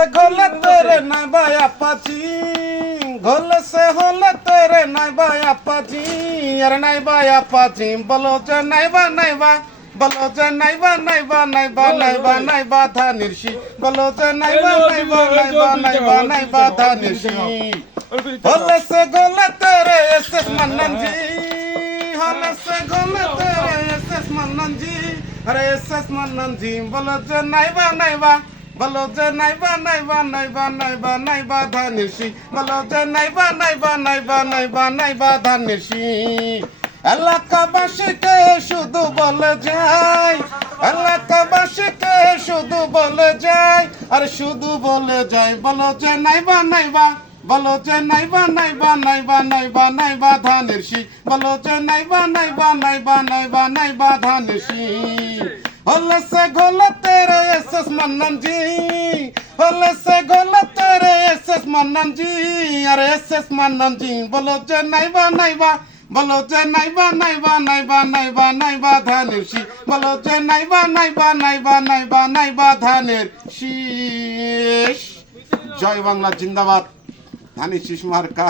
से गोले तेरे नहीं बाया पाची गोले से होले तेरे नहीं बाया पाची अरे नहीं बाया पाची बोलो जे नहीं बा बोलो जे नहीं बा था निर्शी बोलो जे नहीं बा था निर्शी होले से गोले तेरे एसएस मनन जी होले से गोले तेरे एसएस मनन जी अरे एसएस मनन जी बोलो जे नहीं बा बोलो जे नहीं बा था निर्शी बोलो जे नहीं बा था निर्शी এলাকাবাসীকে শুধু বলে যায় এলাকাবাসীকে শুধু বলে যায় আর শুধু বলে যায় বলো যে নাইবা বলো যে নাইবা ধানের শীষ বলো যে নাইবা ধানের শীষ হলে সে গোলে তেরে এসএস মান্নান জি হলে সে গোলে তেরে এসএস মান্নান জি আর এসএস মান্নান জি বলো যে নাইবা বলো যে নাইবা ধানের শীষ বলো যে নাইবা ধানের শীষ জয় বাংলা জিন্দাবাদ ধানের শীষ মার্কা